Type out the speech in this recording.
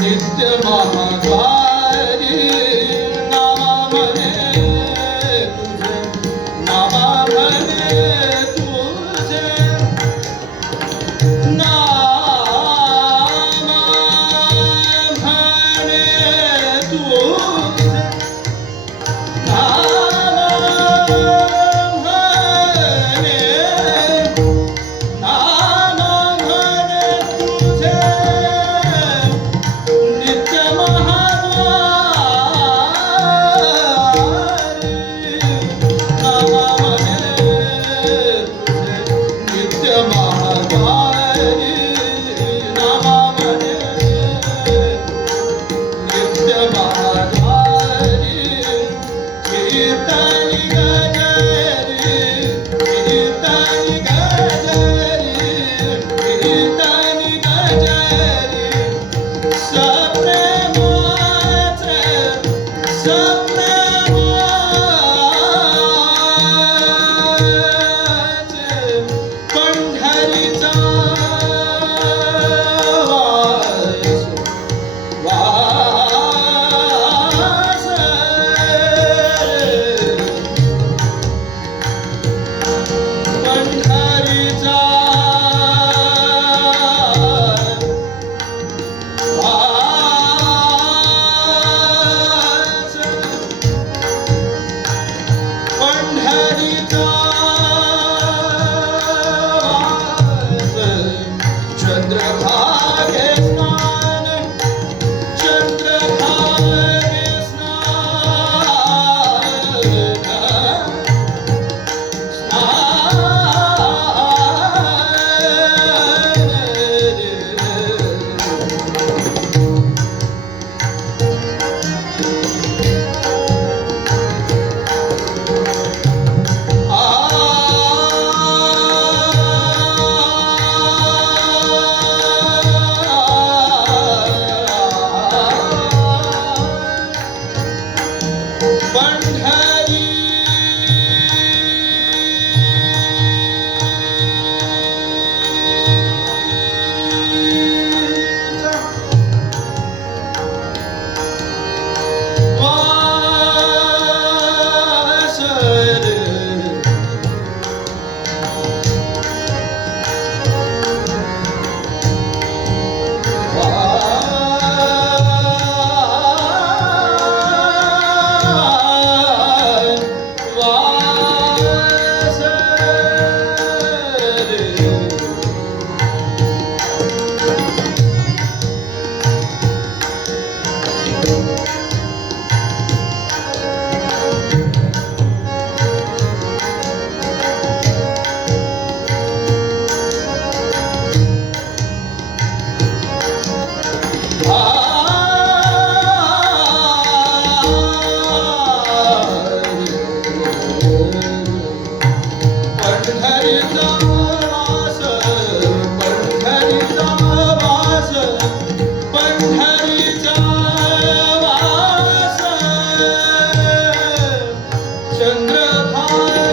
नित्य महाद्वारी પૂજ મહાકાલ चंद्र